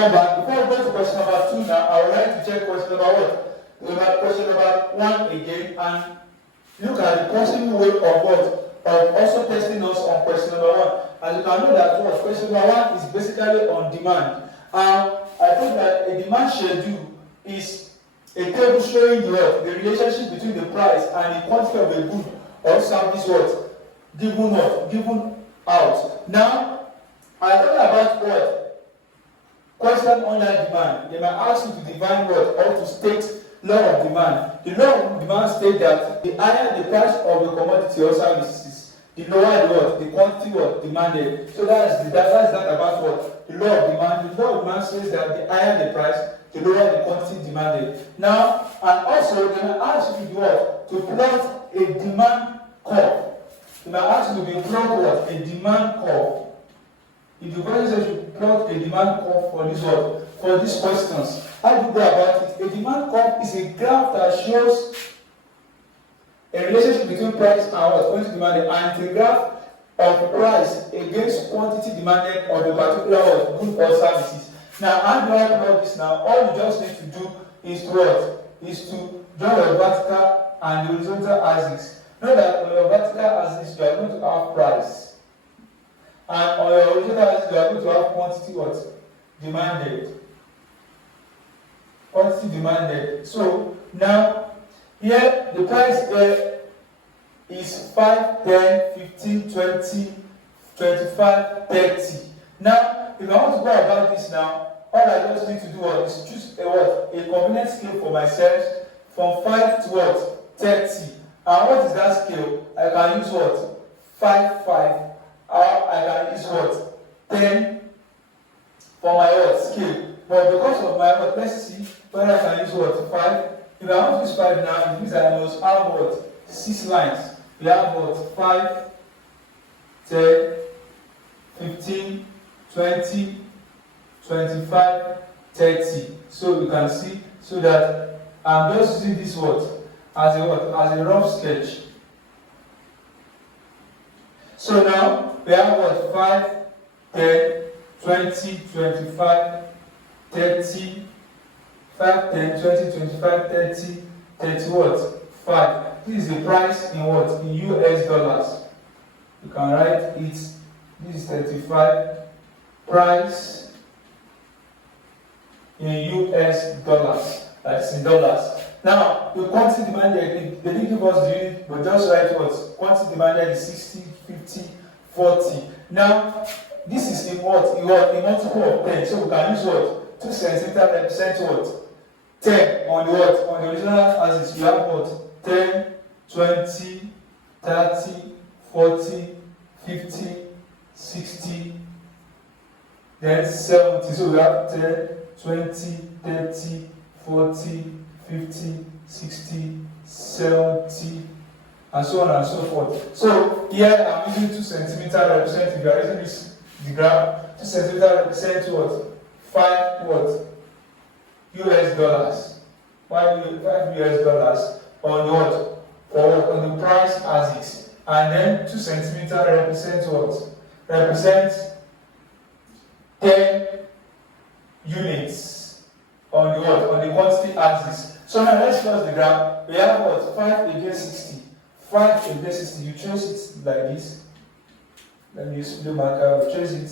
come back. Before we go to question number 2 now, I would like to check question number what? Question number 1 again, and look at the possible way of what? Of also testing us on question number 1. As you can know that what? Question number 1 is basically on demand. I think that a demand schedule is a table showing the relationship between the price and the quantity of the good or service given out. Now, I talk about what? Question online demand. They might ask you to define what or to state law of demand. The law of demand states that the higher the price of the commodity or services, the lower the quantity demanded. So that's that about what? The law of demand. The law of demand says that the higher the price, the lower the quantity demanded. Now, and also they might ask you to do what? To plot a demand curve. They might ask you to plot what? A demand curve. If the question says you plot a demand curve for this what? For these questions. How do you go about it? A demand curve is a graph that shows a relationship between price and what quantity demanded, and it's a graph of price against quantity demanded of a particular good or services. Now, how do I plot this now? All you just need to do is to what? Is to draw your vertical and the horizontal axis. Know that on your vertical axis you are going to have price, and on your horizontal axis you are going to have quantity demanded. Quantity demanded. So now here the price there is 5, 10, 15, 20, 25, 30. Now, if I want to go about this now, all I just need to do is choose a convenient scale for myself from 5 to 30. And what is that scale? I can use 5, 5. Or I can use 10 for my scale. But because of my let's see whether I can use 5. If I want to use 5 now, it means I must have 6 lines. We have 5, 10, 15, 20, 25, 30. So you can see, so that I'm just using this as a rough sketch. So now we have 5, 10, 20, 25, 30, 5, 10, 20, 25, 30, 30 5. This is the price in In US dollars. You can write it. This is 35. Price in US dollars. That's in dollars. Now, the quantity demanded, they didn't give us the unit, but just write quantity demanded is 60, 50, 40. Now, this is a multiple of 10. So we can use 2 centimeters represent 10 on the original axis. You have 10, 20, 30, 40, 50, 60, then 70. So we have 10, 20, 30, 40, 50, 60, 70, and so on and so forth. So here I'm using 2 centimeters represent, if you are using the graph, 2 centimeters represent 5 US dollars. 5 US dollars on on the price axis. And then 2 centimeters represent Represent 10 units on the quantity axis. So now let's cross the graph. We have 5 against 60. 5 against 60. You trace it like this. Let me use blue marker. We trace it.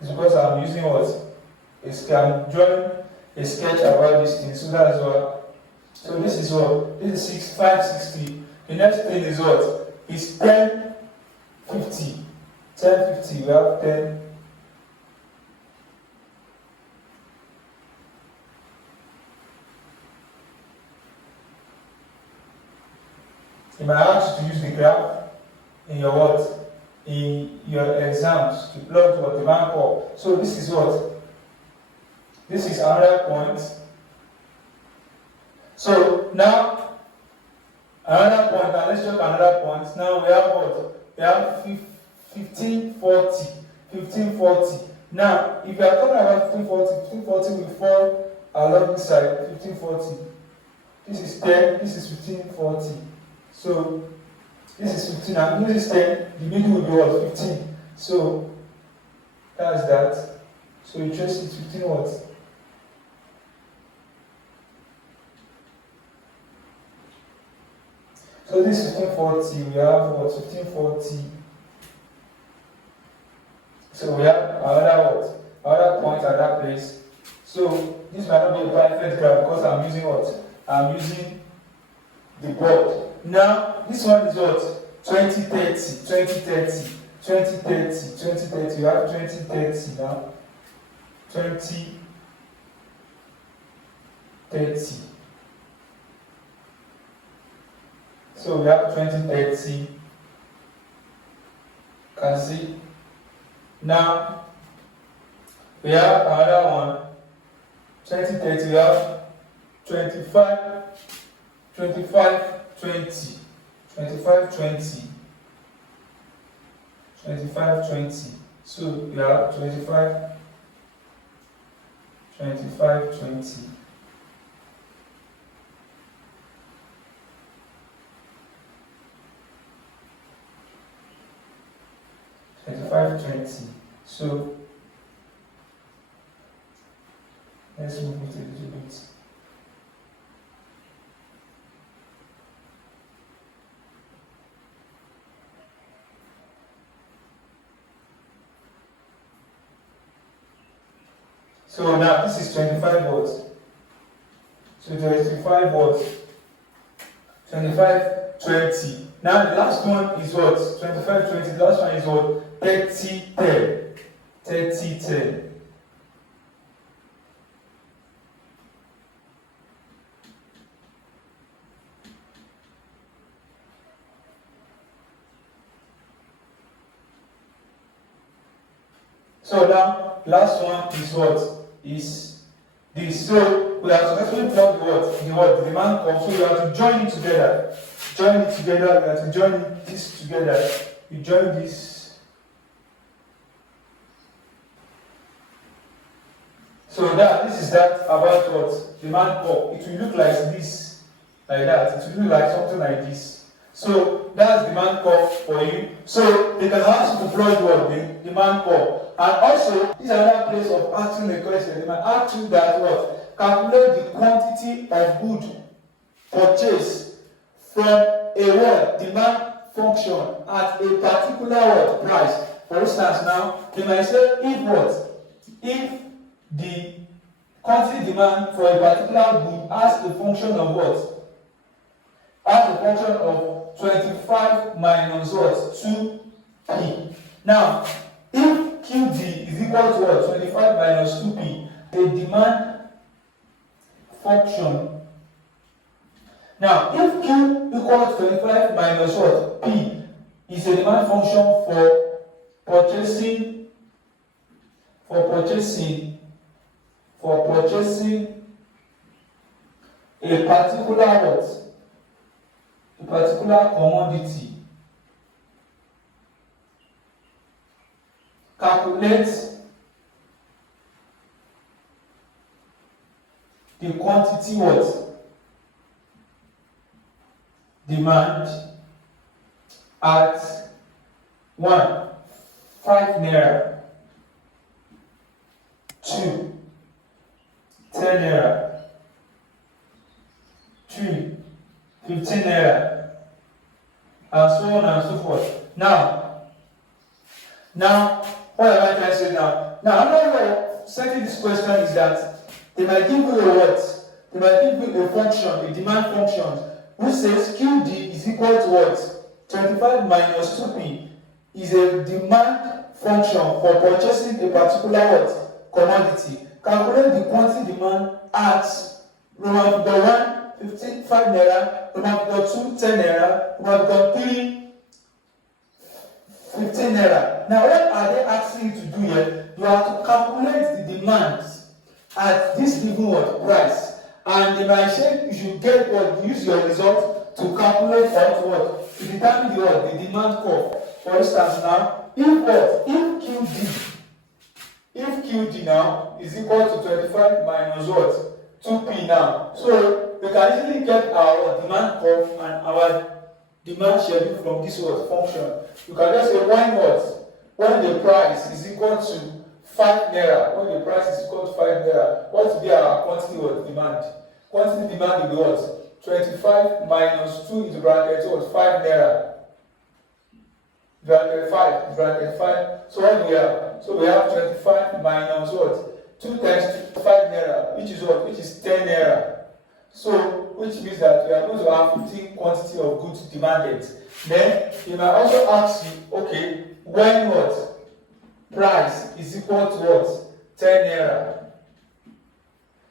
It's because I'm using I'm drawing a sketch about this thing. So that's So this is This is 560. The next thing is Is 1050. 1050. We have 10. You might ask to use the graph in your in your exams to plot demand curve. So this is This is another point. So now another point, and let's check another point. Now we have We have 1540. 1540. Now, if you are talking about 1540, 1540 will fall along this side. 1540. This is 10. This is 1540. So this is 15, and this is 10. The middle will be 15. So That's that. So you trace it 15 what? So this 1540, we have what? 1540. So we have another what? Another point at that place. So this might not be a perfect graph because I'm using what? I'm using the board. Now this one is what? 2030, 2030, 2030, 2030. We have 2030 now. 2030. So we have 2030. Can see. Now we have another one. 2030. We have 25, 25, 20. 25, 20. 25, 20. So we have 25, 25, 20. So let's move it a little bit. So now this is 25 watts. So 25 watts. 25, 20. Now the last one is what? 25, 20. The last one is what? 30, 10. 30, 10. So now, last one is what? Is this. So we have successfully plugged the demand curve. So you have to join it together. Join it together. You have to join this together. You join this. So this is that about what? Demand curve. It will look like this, like that. It will look like something like this. So that's demand curve for you. So they can ask you to plug the demand curve. And also, this is another place of asking the question. They might ask you that what? Calculate the quantity of good purchased from a demand function at a particular price. For instance, now they might say if the quantity demand for a particular good has a function of what? Has a function of 25 minus what? 2p. Now, if QD is equal to what? 25 minus 2p, the demand function. Now, if Q equals 25 minus what? P is a demand function for purchasing a particular what? A particular commodity. Calculate the quantity what? Demand at 1, 5 naira, 2, 10 naira, 3, 15 naira, and so on and so forth. Now, what am I trying to say now? Now, another way of setting this question is that they might give you a what? They might give you a function, a demand function, which says QD is equal to what? 25 minus 2p is a demand function for purchasing a particular what? Commodity. Calculate the quantity demand at Roman figure 1, 15, 5 naira, Roman figure 2, 10 naira, Roman figure 3, 15 naira. Now, what are they asking you to do here? You have to calculate the demands at this given price. And they might say you should get use your result to calculate what? To determine the demand curve. For instance, now, if QD now is equal to 25 minus what? 2p now. So we can easily get our demand curve and our demand schedule from this function. You can just say when the price is equal to 5 naira. When the price is equal to 5 naira, what will be our quantity or demand? Quantity demand will be what? 25 minus 2 into bracket what? 5 naira. Bracket 5. Bracket 5. So what do we have? So we have 25 minus what? 2 times 5 naira, which is what? Which is 10 naira. So, which means that we are going to have 15 quantity of goods demanded. Then, he might also ask you, okay, when what? Price is equal to what? 10 naira.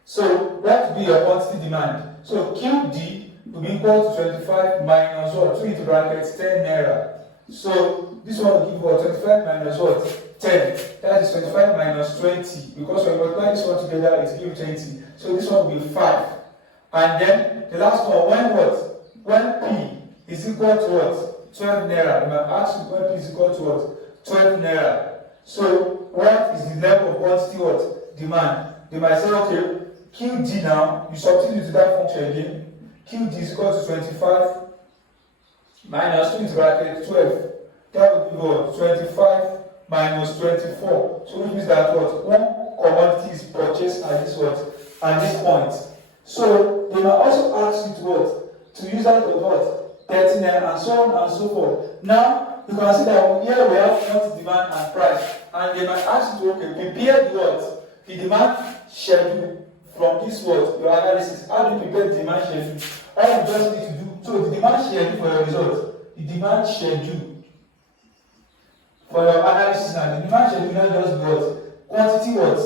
So, that will be your quantity demand. So, QD will be equal to 25 minus what? 2 into brackets 10 naira. So, this one will give what? 25 minus what? 10. That is 25 minus 20. Because when you multiply this one together, it gives 20. So, this one will be 5. And then the last one, when what? When P is equal to what? 12 naira. You might ask you when P is equal to what? 12 naira. So what is the level of quantity what? Demand. They might say, okay, QD now, you substitute to that function again. QD is equal to 25 minus 2 into bracket 12. That would be what? 25 minus 24. So which means that what? One commodity is purchased at this what? At this point. So they might also ask you to what? To use that of what? 13 and so on and so forth. Now you can see that here we have quantity demand and price. And they might ask you to okay, prepare the what? The demand schedule from this what? Your analysis. How do you prepare the demand schedule? All you just need to do. So the demand schedule for your result. The demand schedule for your analysis now. The demand schedule now just what? Quantity what?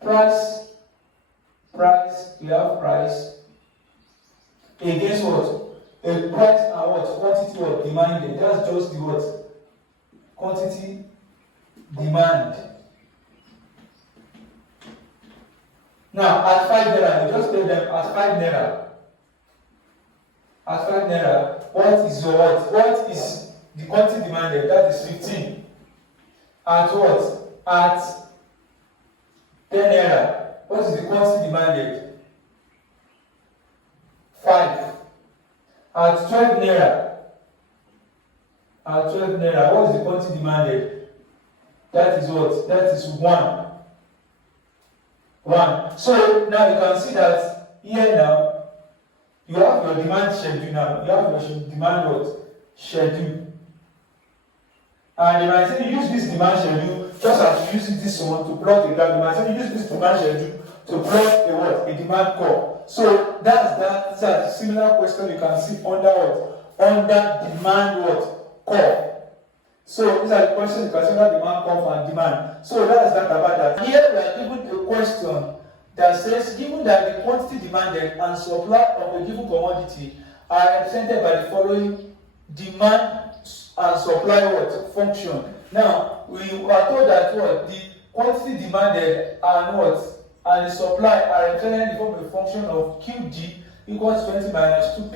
Price. Price, we have price against what? A price and what? Quantity what? Demanded. That's just the what? Quantity demand. Now, at 5 naira, we just pay them at 5 naira. At 5 naira, what is your what? What is the quantity demanded? That is 15. At what? At 10 naira. What is the quantity demanded? 5. At 12 naira. At 12 naira, what is the quantity demanded? That is what? That is 1. 1. So now you can see that here now, you have your demand schedule now. You have your demand what? Schedule. And you might say use this demand schedule just as you use this one to plot a graph. You might say use this demand schedule to plot a what? A demand curve. So that's a similar question you can see under what? Under demand what? Curve. So these are the questions you can see under demand curve and demand. So that's that about that. Here we are given a question that says, given that the quantity demanded and supply of a given commodity are represented by the following demand and supply what? Function. Now we are told that what? The quantity demanded and what? And the supply are represented in the form of a function of QD equals 20 minus 2P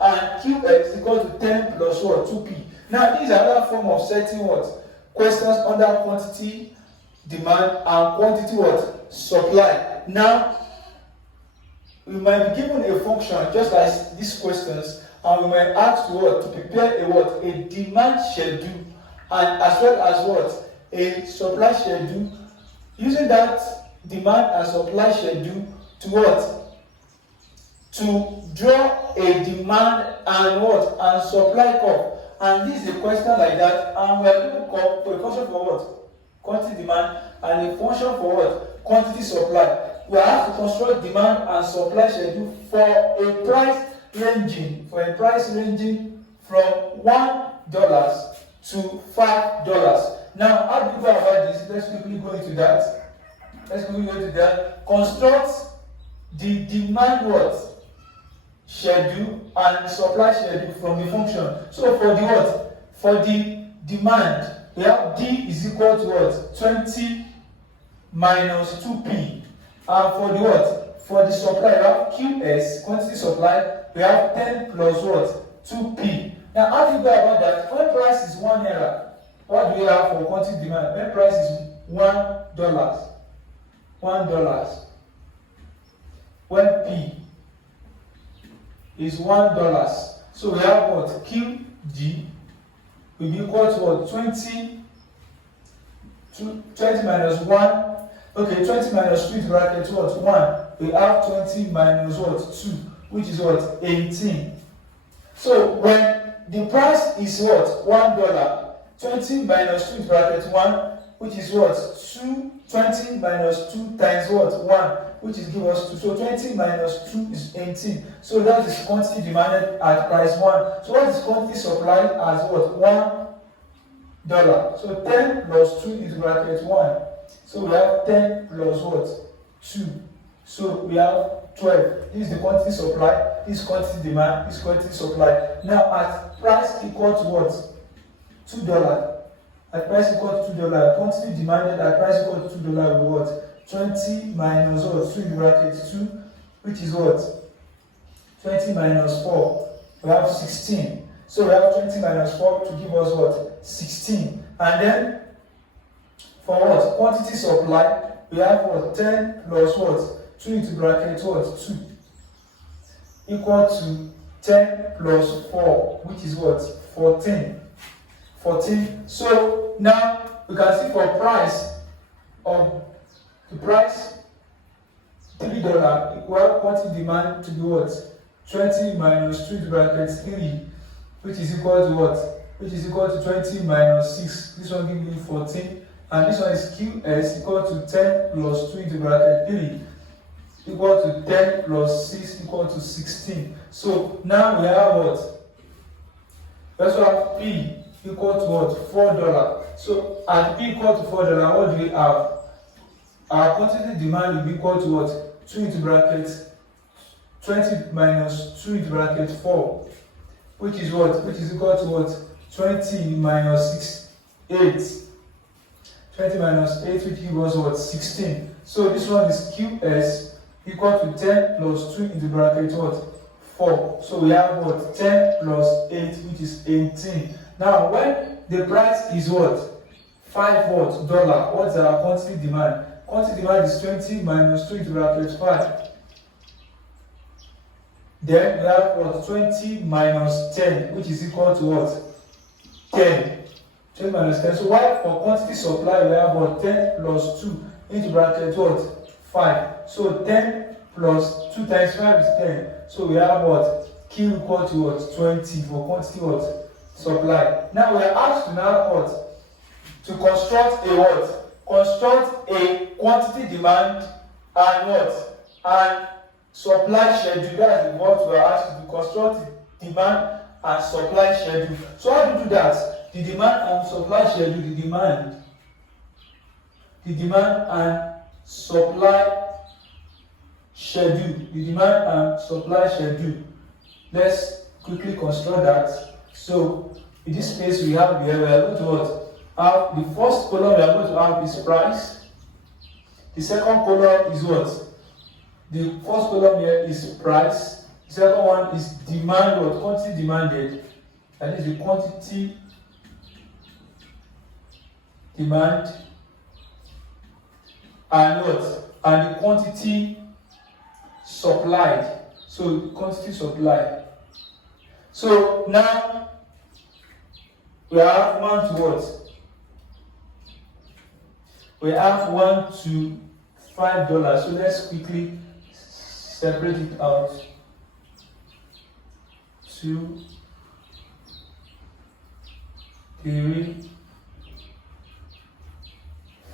and QX equals to 10 plus what? 2P. Now this is another form of setting what? Questions under quantity demand and quantity what? Supply. Now we might be given a function just like these questions, and we might ask to what? To prepare a what? A demand schedule and as well as what? A supply schedule. Using that demand and supply schedule to what? To draw a demand and what? And supply curve. And this is a question like that, and we are going to call for a function for what? Quantity demand, and a function for what? Quantity supply. We have to construct demand and supply schedule for a price ranging from $1 to $5. Now, how do you go about this? Let's quickly go into that. Construct the demand what? Schedule and supply schedule from the function. So for the what? For the demand, we have D is equal to what? 20 minus 2P. And for the what? For the supply, we have QS, quantity supply, we have 10 plus what? 2P. Now, how do you go about that? When price is 1 naira, what do we have for quantity demand? When price is $1. $1. When P is $1. So we have what? QD will be equal to what? 20 20 minus 1. Okay, 20 minus 2 is bracket what? 1. We have 20 minus what? 2, which is what? 18. So when the price is what? $1. 20 minus 2 is bracket 1, which is what? 2. 20 minus 2 times what? 1, which is give us 2. So 20 minus 2 is 18. So that is quantity demanded at price 1. So what is quantity supplied as what? $1. So 10 plus 2 is bracket 1. So we have 10 plus what? 2. So we have 12. This is the quantity supply, this is quantity demand, this is quantity supply. Now at price equal to what? $2. At price equal to $2. Quantity demanded at price equal to $2 will what? 20 minus what? 2 in bracket 2, which is what? 20 minus 4. We have 16. So we have 20 minus 4 to give us what? 16. And then for what? Quantity supply, we have what? 10 plus what? 2 into bracket what? 2. Equal to 10 plus 4, which is what? 14. 14. So now we can see for price of the price $3, equal quantity demand to be what? 20 minus 2 into bracket 3, which is equal to what? Which is equal to 20 minus 6. This one gives me 14. And this one is QS equal to 10 plus 2 into bracket 3 equal to 10 plus 6 equal to 16. So now we have what? We also have P equal to what? $4. So at P equal to $4, what do we have? Our quantity demand will be equal to what? 2 into bracket 20 minus 2 into bracket 4, which is what? Which is equal to what? 20 minus 6, 8. 20 minus 8, which gives us what? 16. So this one is QS equal to 10 plus 2 into bracket what? 4. So we have what? 10 plus 8, which is 18. Now when the price is what? $5 what? Dollar. What's our quantity demand? Quantity demand is 20 minus 2 into bracket 5. Then we have what? 20 minus 10, which is equal to what? 10. 10 minus 10. So why for quantity supply we have what? 10 plus 2 into bracket what? 5. So 10 plus 2 times 5 is 10. So we have what? Q equal to what? 20 for quantity what? Supply. Now we are asked to now what? To construct a what? Construct a quantity demand and what? And supply schedule. That is what we are asked to construct demand and supply schedule. So how do you do that? The demand and supply schedule, the demand and supply schedule, the demand and supply schedule. Let's quickly construct that. So in this space we have here, we are going to what? Have the first column we are going to have is price. The second column is what? The first column here is price. The second one is demand, what? Quantity demanded. That is the quantity demand and what? And the quantity supplied. So quantity supplied. So now we have one to what? We have $1 to $5. So let's quickly separate it out. 2, 3,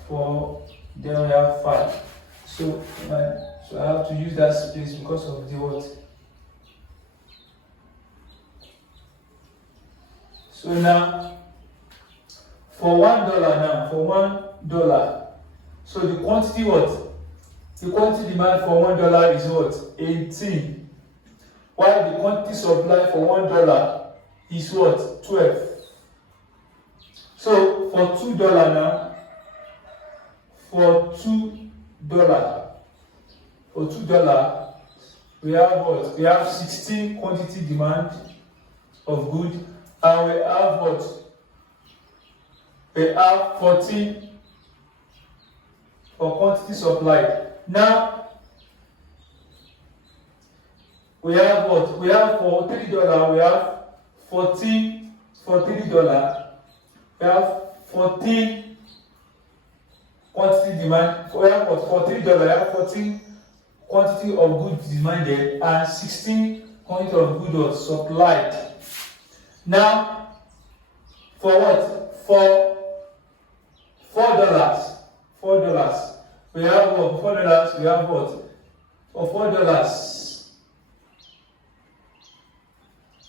4, then we have 5. So I have to use that space because of the what? So now for $1 now, for $1, so the quantity what? The quantity demand for $1 is what? 18. While the quantity supply for $1 is what? 12. So for $2 now, for $2, we have what? We have 16 quantity demand of good, and we have what? We have 14 for quantity supply. Now we have what? We have for $3, we have 14 for $3. We have 14 quantity demand. For $3, we have 14 quantity of goods demanded and 16 quantity of goods supplied. Now, for what? For $4. We have what? $4. We have what? For $4.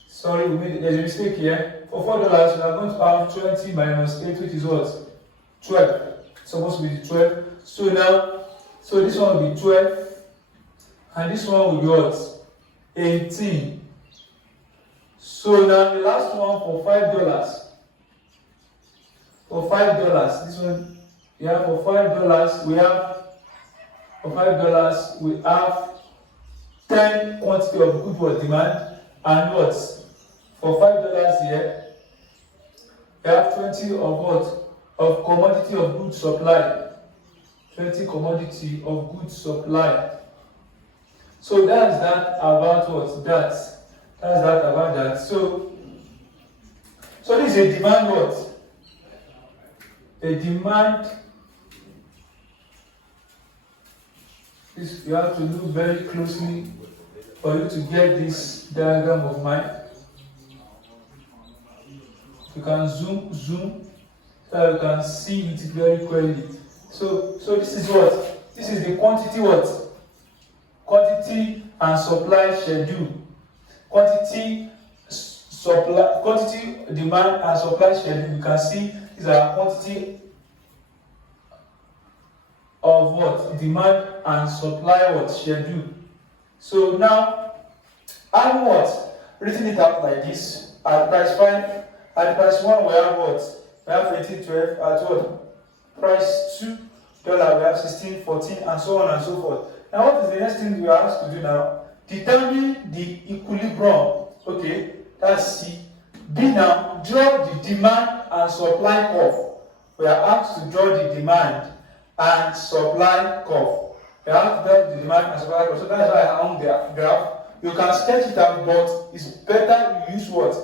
Sorry, there's a mistake here. For $4, we are going to have 20 minus 8, which is what? 12. It's supposed to be 12. So this one will be 12, and this one will be what? 18. So now the last one for $5. For $5, this one, yeah, for $5, we have 10 quantity of good for demand, and what? For $5 here, we have 20 of what? Of commodity of goods supply. 20 commodity of goods supply. So that's that about what? That's that about that. So this is a demand what? A demand. This you have to look very closely for you to get this diagram of mine. You can zoom so you can see it very clearly. So this is what? This is the quantity what? Quantity and supply schedule. Quantity demand and supply schedule. You can see these are quantity of what? Demand and supply what? Schedule. So now I'm what? Written it out like this. At price 5, at price 1 we have what? We have 18.12. At what? Price 2 dollar we have 16.14, and so on and so forth. Now what is the next thing we are asked to do now? Determine the equilibrium. Okay, that's C. B now, draw the demand and supply curve. We are asked to draw the demand and supply curve. We have to draw the demand and supply curve. So that's why I hung the graph. You can sketch it out, but it's better you use what?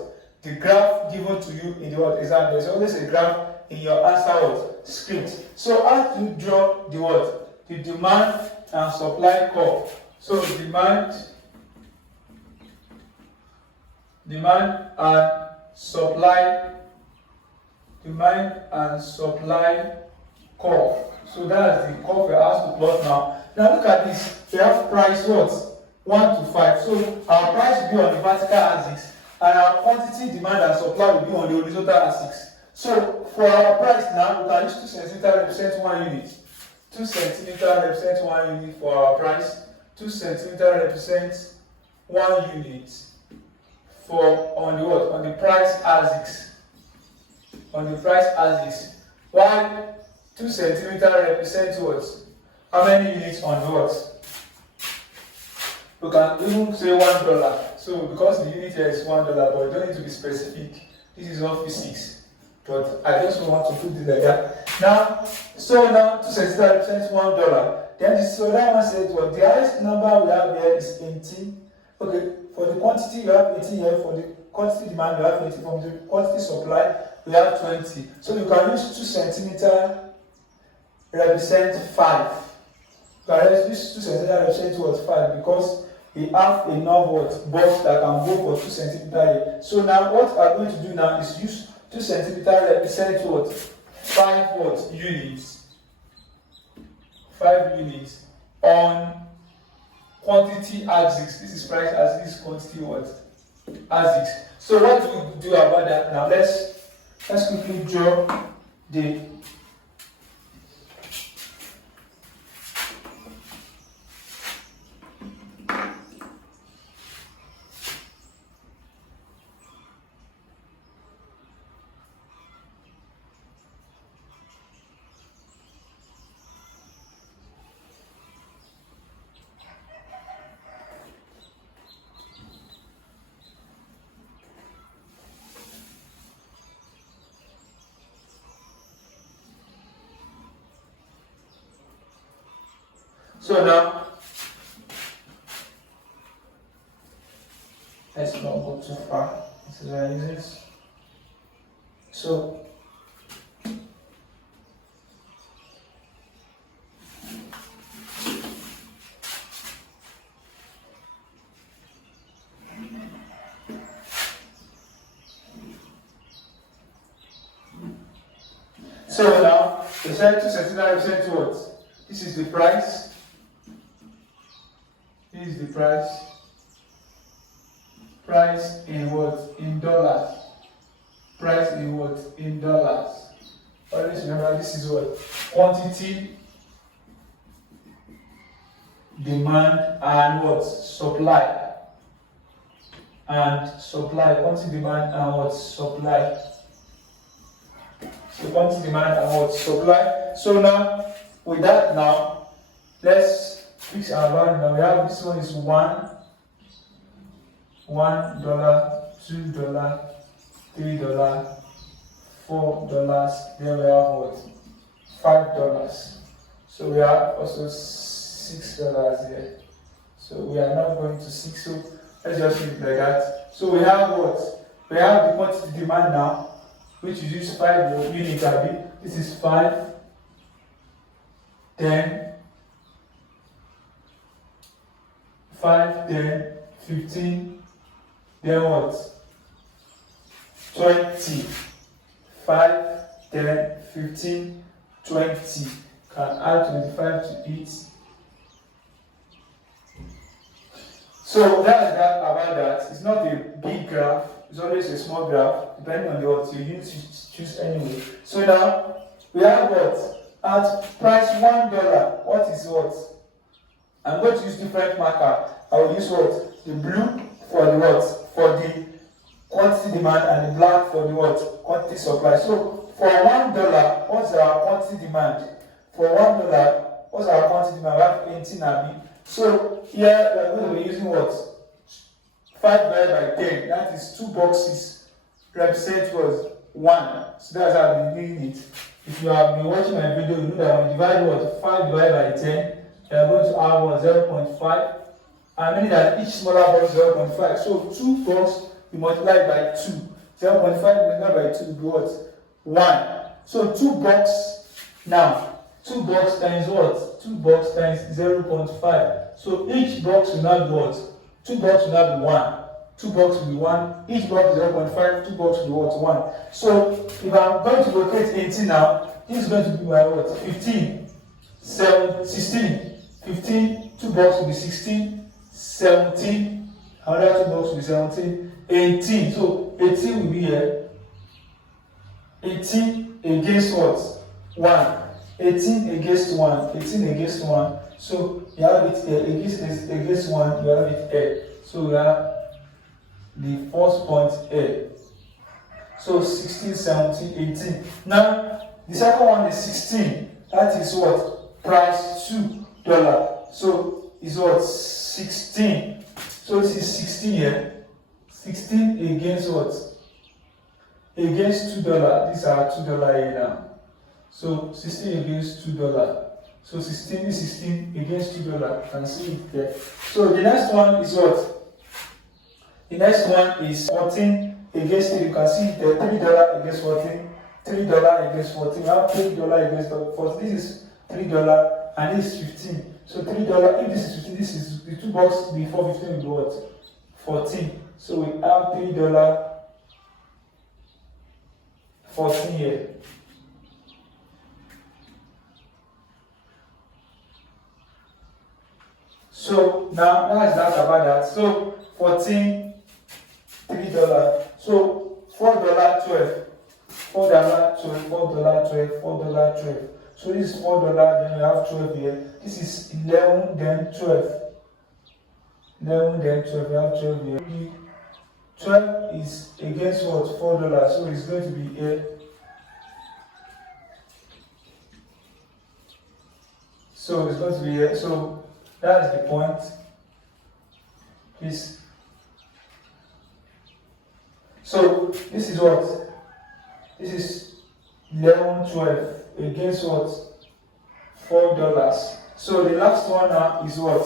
The graph given to you in the exam. There's always a graph in your answer script. So how to draw the what? The demand and supply curve. So demand and supply curve. So that's the curve we're asked to plot now. Now look at this. We have price what? 1 to 5. So our price will be on the vertical axis, and our quantity, demand, and supply will be on the horizontal axis. So for our price now, we can use 2 centimeters represent 1 unit. 2 centimeters represent 1 unit for our price. 2 centimeters represents 1 unit for on the what? On the price axis. On the price axis. Why 2 centimeters represents what? How many units on the what? We can even say $1. So because the unit here is $1, but you don't need to be specific. This is not physics. But I just want to put it like that. Now 2 centimeters represents $1. Then so that one says what? The highest number we have here is 18. Okay, for the quantity you have 18 here, for the quantity demand you have 18, from the quantity supply we have 20. So you can use 2 centimeters represent 5. You can use 2 centimeters represent what? 5, because we have enough what? Box that can go for 2 centimeters here. So now what we are going to do now is use 2 centimeters represent what? 5 what? Units. 5 units on quantity axis. This is price axis, this is quantity what? Axis. So what do we do about that now? Let's quickly draw the so now, let's not go too far. This is where I use it. So So now the side 2 centimeter represents what? This is the price. This is the price. Price in what? In dollars. Price in what? In dollars. Always remember this is what? Quantity, demand, and what? Supply. And supply. Quantity, demand, and what? Supply. So quantity, demand, and what? Supply. So now, with that now, let's fix our value. Now we have this one is $1, $2, $3, $4. Then we have what? $5. So we have also $6 here. So we are not going to 6. So let's just leave it like that. So we have what? We have the quantity demand now, which is use 5 units. This is 5, 10, 5, 10, 15, then what? 20. 5, 10, 15, 20. Can add 25 to it. So that's that about that. It's not a big graph, it's always a small graph, depending on what you choose anyway. So now we have what? At price $1, what is what? I'm going to use different marker. I will use what? The blue for the what? For the quantity demand, and the black for the what? Quantity supply. So for $1, what's our quantity demand? For $1, what's our quantity demand? We have 18 abi. So here we are going to be using what? 5 divided by 10. That is 2 boxes. Represent was 1. So that's how I've been doing it. If you have been watching my video, you know that when you divide what? 5 divided by 10, you are going to have what? 0.5. And meaning that each smaller box is 0.5. So 2 boxes we multiply by 2. 0.5 multiplied by 2 will be what? 1. So 2 boxes now. 2 boxes times what? 2 boxes times 0.5. So each box will not be what? 2 boxes will not be 1. 2 boxes will be 1. Each box is 0.5. 2 boxes will be what? 1. So if I'm going to locate 18 now, this is going to be my what? 15. 7, 16. 15. 2 boxes will be 16. 17. Another 2 boxes will be 17. 18. So 18 will be here. 18 against what? 1. 18 against 1. 18 against 1. So you have it here. Against 1, you have it here. So we have the first point here. So 16, 17, 18. Now the second one is 16. That is what? Price $2. So is what? 16. So this is 16 here. 16 against what? Against $2. These are $2 here now. So 16 against $2. So 16 is 16 against $2. You can see it there. So the next one is what? The next one is 14 against 3. You can see it there. $3 against 14. $3 against 14. We have $3 against 14. This is $3 and this is 15. So $3. If this is 15, this is the 2 boxes before 15 will be what? 14. So we have $3, 14 here. So now that's that about that. So 14, $3. So $4, 12. $4, 12, $4, 12, $4, 12. So this is $4, then we have 12 here. This is 11, then 12. 11, then 12, we have 12 here. 12 is against what? $4. So it's going to be here. So it's going to be here. So that's the point. Please. So this is what? This is 11, 12 against what? $4. So the last one now is what?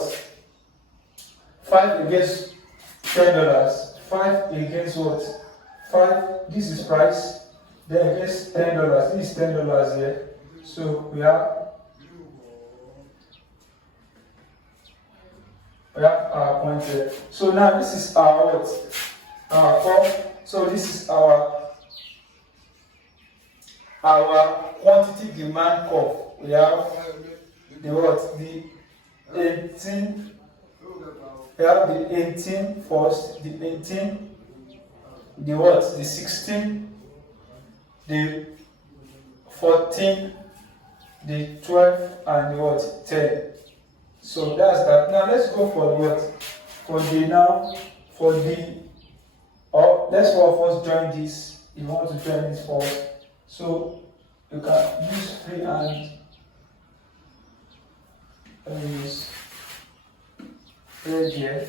5 against $10. 5 against what? 5. This is price. Then against $10. This is $10 here. So we have our point here. So now this is our what? Our form. So this is our our quantity demand curve. We have the what? The 18. We have the 18 first, the 18, the what? The 16, the 14, the 12, and the what? 10. So that's that. Now let's go for the what? For the let's first join this. You want to join this first. So you can use free hand. Let me use right here.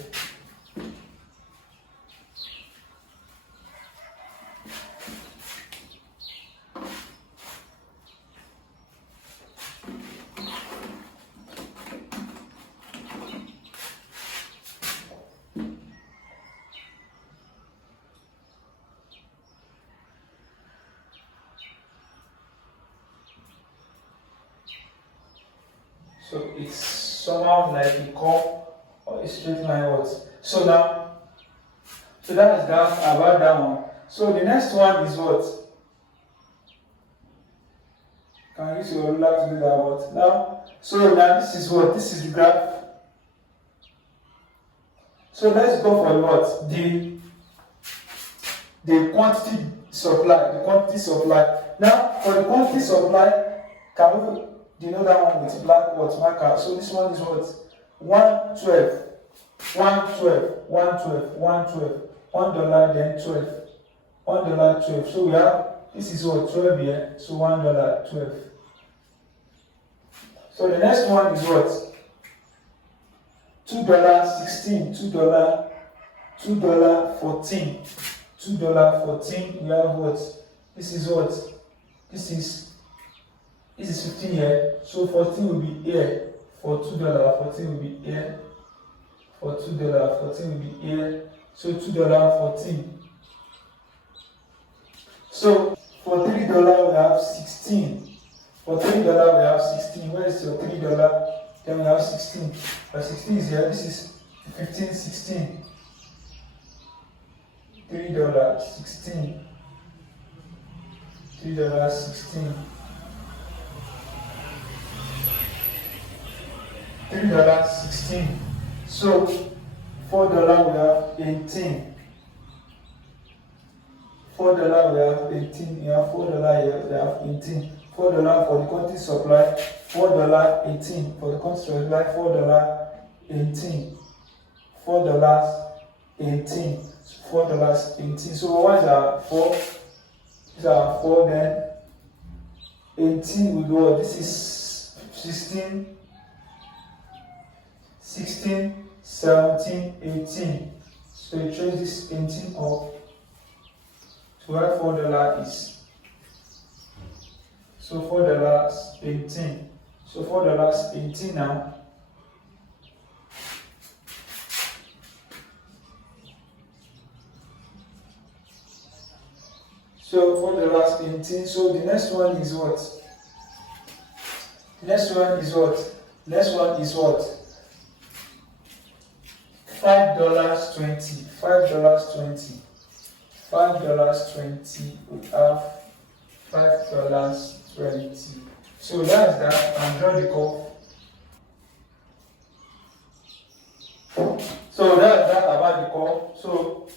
So it's somehow like a curve or a straight line words. So now, so that is that about that one. So the next one is what? Can you use your ruler to do that what? Now, so now this is what? This is the graph. So let's go for what? The quantity supply. The quantity supply. Now for the quantity supply, can we denote that one with black what marker? So this one is what? 112, 112, 112, 112, $1, then 12, $1, 12. So we have this is what 12 here. So $1, 12. So the next one is what? $2.16, $2.14, $2.14. We have what? This is what? This is 15 here. So 14 will be here. For $2, 14 will be here. For $2, 14 will be here. So $2.14. So for $3 we have 16. For $3 we have 16. Where is your $3? Then we have 16. But 16 is here. This is 15, 16. $3, 16. $3, 16. $3.16. So $4 we have 18. $4 we have 18. You have $4 here, we have 18. $4 for the quantity supply, $4.18 for the quantity supply, $4.18. $4.18. $4.18. So what is our 4? These are 4 then. 18 will go. This is 16. 16, 17, 18. So you trace this 18 up to where $4 is. So $4.18. So $4.18 now. So $4.18. So the next one is what? The next one is what? Next one is what? $5.20. $5.20. $5.20. We have $5.20. So that's that. And draw the curve. So that's that about the curve. So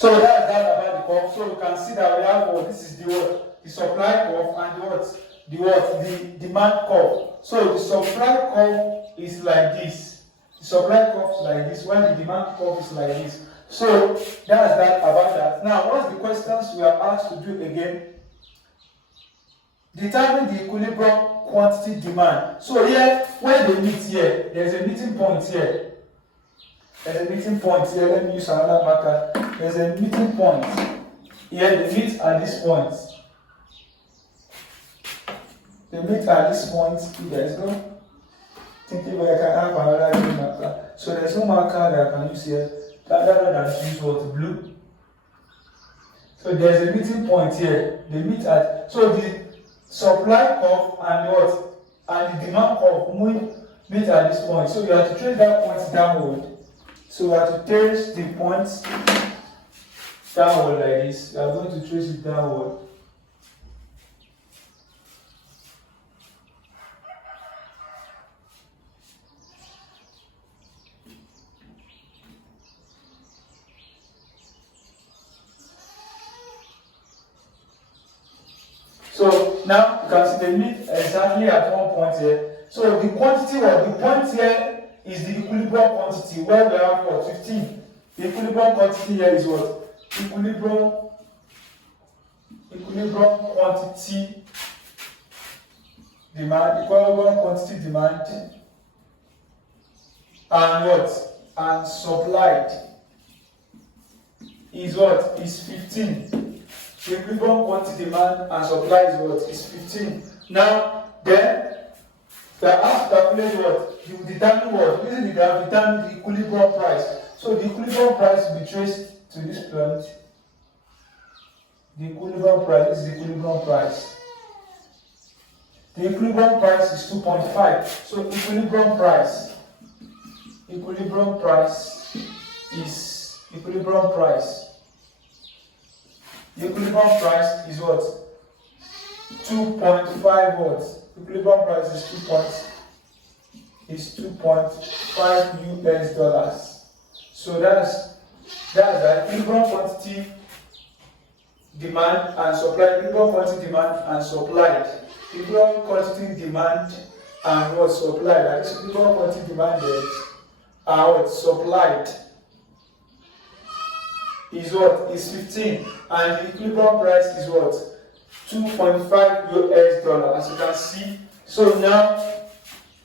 So that's that about the curve. So you can see that we have this is the what? The supply curve and the what? The demand curve. So the supply curve is like this. The supply curve is like this, when the demand curve is like this. So that's that about that. Now, what's the questions we are asked to do again? Determine the equilibrium quantity demand. So here, when they meet here, there's a meeting point here. There's a meeting point here. Let me use another marker. There's a meeting point here. They meet at this point. They meet at this point. There is no thinking where I can So there's no marker that I can use here rather than use what? Blue. So there's a meeting point here. They meet at, so the supply curve and what? And the demand curve meet at this point. So you have to trace that point downward. So we have to trace the point downward like this. We are going to trace it downward. So now you can see they meet exactly at one point here. So the quantity of the point here is the equilibrium quantity where we have what? 15. The equilibrium quantity here is what? Equilibrium quantity demand, equilibrium quantity demand, and what? And supplied is what? Is 15. The equilibrium quantity demand and supply is what? Is 15. Now, then, we have to calculate what? You determine what? Using the graph, determine the equilibrium price. So, the equilibrium price will be traced to this point. The equilibrium price is the equilibrium price. The equilibrium price is 2.5. So, equilibrium price is equilibrium price. The equilibrium price is what? 2.5 watts. Equilibrium price is 2.5 US dollars. So that's the equilibrium quantity demand and supply. Equilibrium quantity demand and supplied. Equilibrium quantity demand and what? Supplied. That is equilibrium quantity demanded and what? Supplied is what? Is 15. And the equilibrium price is what? 2.5 US dollar, as you can see. So now,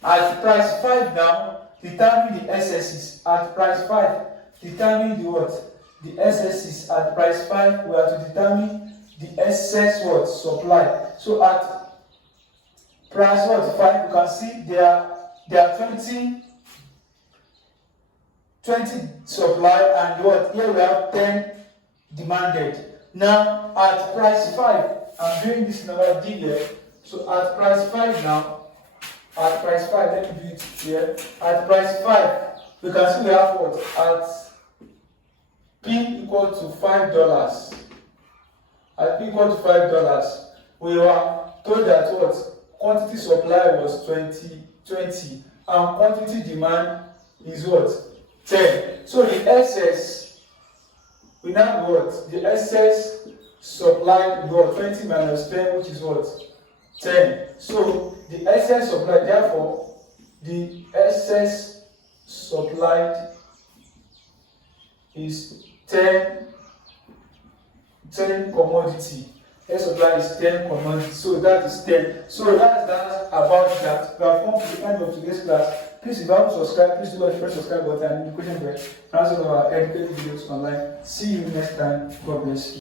at price 5 now, determine the SS's. At price 5, determine the what? The SS's. At price 5, we have to determine the excess what? Supply. So at price what? 5, you can see there are 20 supply and what? Here we have 10 demanded. Now at price 5, I'm doing this number D here. So at price 5 now, at price 5, let me do it here. At price 5, we can see we have what? At P equal to $5. At P equal to $5, we were told that what? Quantity supply was 20 and quantity demand is what? 10. So the excess, we now have what? The excess supply is what? 20 minus 10, which is what? 10. So the excess supply, therefore, the excess supplied is 10 commodity. Excess supply is 10 commodity. So that is 10. So that's about that. We have come to the end of today's class. Please, if you haven't subscribed, please do press the subscribe button and the notification bell. And also our educated videos online. See you next time. God bless you.